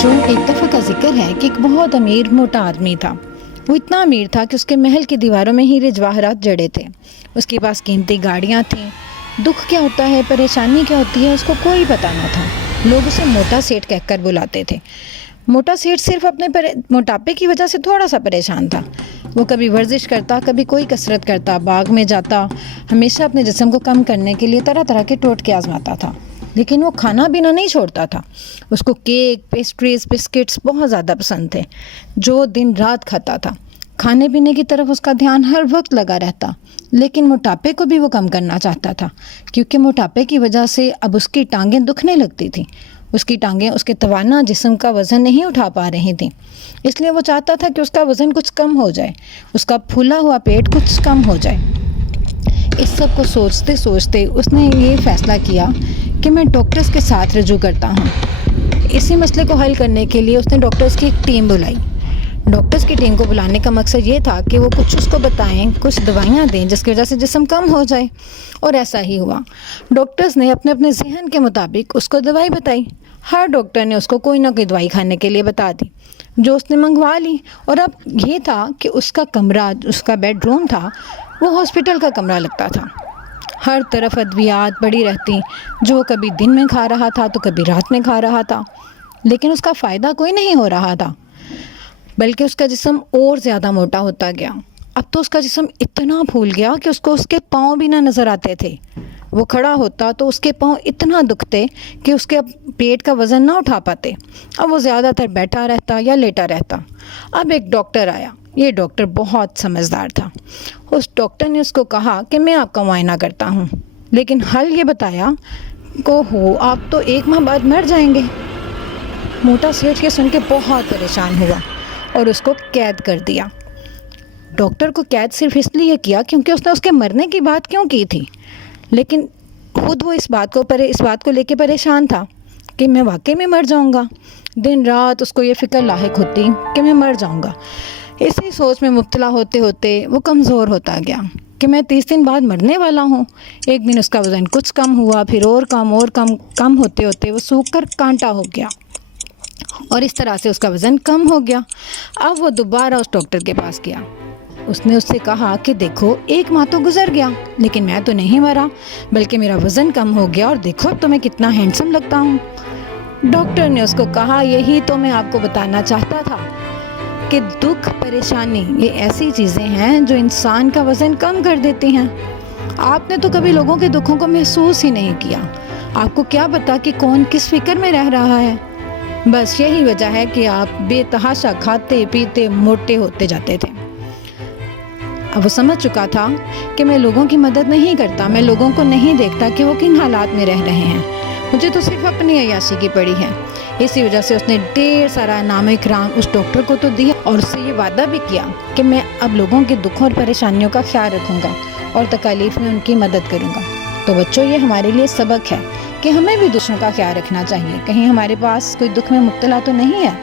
बच्चों, एक दफ़ा का जिक्र है कि एक बहुत अमीर मोटा आदमी था। वो इतना अमीर था कि उसके महल की दीवारों में हीरे जवाहरात जड़े थे। उसके पास कीमती गाड़ियाँ थीं। दुख क्या होता है, परेशानी क्या होती है, उसको कोई पता न था। लोग उसे मोटा सेठ कहकर बुलाते थे। मोटा सेठ सिर्फ अपने मोटापे की वजह से थोड़ा सा परेशान था। वो कभी वर्जिश करता, कभी कोई कसरत करता, बाग में जाता, हमेशा अपने जिस्म को कम करने के लिए तरह तरह के टोटके आजमाता था। लेकिन वो खाना पीना नहीं छोड़ता था। उसको केक, पेस्ट्रीज, बिस्किट्स बहुत ज़्यादा पसंद थे, जो दिन रात खाता था। खाने पीने की तरफ उसका ध्यान हर वक्त लगा रहता। लेकिन मोटापे को भी वो कम करना चाहता था, क्योंकि मोटापे की वजह से अब उसकी टांगें दुखने लगती थीं। उसकी टांगें उसके तवाना जिस्म का वज़न नहीं उठा पा रही थीं। इसलिए वो चाहता था कि उसका वज़न कुछ कम हो जाए, उसका फूला हुआ पेट कुछ कम हो जाए। इस सब को सोचते सोचते उसने ये फ़ैसला किया कि मैं डॉक्टर्स के साथ रजू करता हूँ। इसी मसले को हल करने के लिए उसने डॉक्टर्स की एक टीम बुलाई। डॉक्टर्स की टीम को बुलाने का मकसद ये था कि वो कुछ उसको बताएं, कुछ दवाइयाँ दें जिसकी वजह से जिस्म कम हो जाए। और ऐसा ही हुआ। डॉक्टर्स ने अपने अपने जहन के मुताबिक उसको दवाई बताई। हर डॉक्टर ने उसको कोई ना कोई दवाई खाने के लिए बता दी, जो उसने मंगवा ली। और अब ये था कि उसका कमरा, उसका बेडरूम था, वो हॉस्पिटल का कमरा लगता था। हर तरफ अद्वियात पड़ी रहती, जो कभी दिन में खा रहा था तो कभी रात में खा रहा था। लेकिन उसका फ़ायदा कोई नहीं हो रहा था, बल्कि उसका जिस्म और ज़्यादा मोटा होता गया। अब तो उसका जिस्म इतना फूल गया कि उसको उसके पाँव भी ना नज़र आते थे। वो खड़ा होता तो उसके पाँव इतना दुखते कि उसके पेट का वज़न ना उठा पाते। अब वो ज़्यादातर बैठा रहता या लेटा रहता। अब एक डॉक्टर आया। ये डॉक्टर बहुत समझदार था। उस डॉक्टर ने उसको कहा कि मैं आपका मुआयना करता हूँ, लेकिन हल ये बताया को हो आप तो 1 माह बाद मर जाएंगे। मोटा सेठ ये सुन के बहुत परेशान हुआ और उसको कैद कर दिया। डॉक्टर को कैद सिर्फ इसलिए किया क्योंकि उसने उसके मरने की बात क्यों की थी, लेकिन खुद वो इस बात को लेके परेशान था कि मैं वाकई में मर जाऊंगा। दिन रात उसको ये फ़िक्र लाहिक होती कि मैं मर जाऊंगा। इसी सोच में मुब्तला होते होते वो कमज़ोर होता गया कि मैं 30 दिन बाद मरने वाला हूँ। एक दिन उसका वज़न कुछ कम हुआ, फिर और कम होते होते वो सूख कर कांटा हो गया और इस तरह से उसका वज़न कम हो गया। अब वो दोबारा उस डॉक्टर के पास गया। उसने उससे कहा कि देखो, 1 माह तो गुजर गया, लेकिन मैं तो नहीं मरा, बल्कि मेरा वज़न कम हो गया और देखो अब तो मैं कितना हैंडसम लगता हूँ। डॉक्टर ने उसको कहा, यही तो मैं आपको बताना चाहता था कि दुख, परेशानी ये ऐसी चीज़ें हैं जो इंसान का वज़न कम कर देती हैं। आपने तो कभी लोगों के दुखों को महसूस ही नहीं किया। आपको क्या पता कि कौन किस फिक्र में रह रहा है। बस यही वजह है कि आप बेतहाशा खाते पीते मोटे होते जाते थे। अब वो समझ चुका था कि मैं लोगों की मदद नहीं करता, मैं लोगों को नहीं देखता कि वो किन हालात में रह रहे हैं। मुझे तो सिर्फ अपनी अय्याशी की पड़ी है। इसी वजह से उसने ढेर सारा इनाम इकराम उस डॉक्टर को तो दिया और उससे ये वादा भी किया कि मैं अब लोगों के दुखों और परेशानियों का ख्याल रखूँगा और तकालीफ में उनकी मदद करूँगा। तो बच्चों, ये हमारे लिए सबक है कि हमें भी दूसरों का ख्याल रखना चाहिए। कहीं हमारे पास कोई दुख में मुब्तला तो नहीं है।